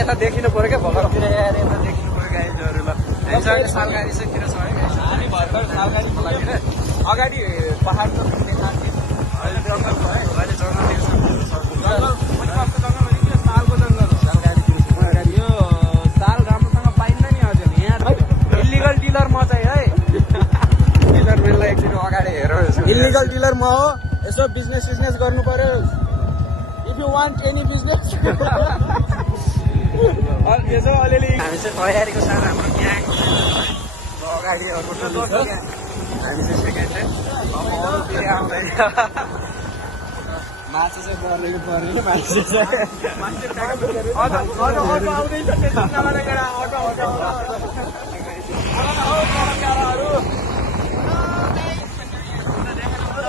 यता देखिनु पर्यो क्या भगरतिर यार यता देखिनु पर्यो गाइजहरू ल सालगाडी चाहिँ किन छ है भर्खर सालगाडी अगाडि पहाडको अहिले जङ्गल भयो है अहिले सालको जङ्गल यो साल राम्रोसँग पाइन्न नि अझ यहाँ इलिगल डिलर म चाहिँ है डिलर मेनलाई एकचोटि अगाडि हेर इलिगल डिलर म हो यसो बिजनेस गर्नु पर्यो if you want any business यसो अलिअलि हामी चाहिँ तयारीको साथ हाम्रो ग्याङ अगाडि हामी चाहिँ सेकेन्ड फेरि आउँदैन मासु चाहिँ पर्दैन मान्छे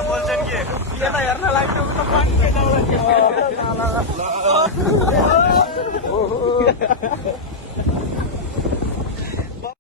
बोल्छन् कि हेर्न लाग्छ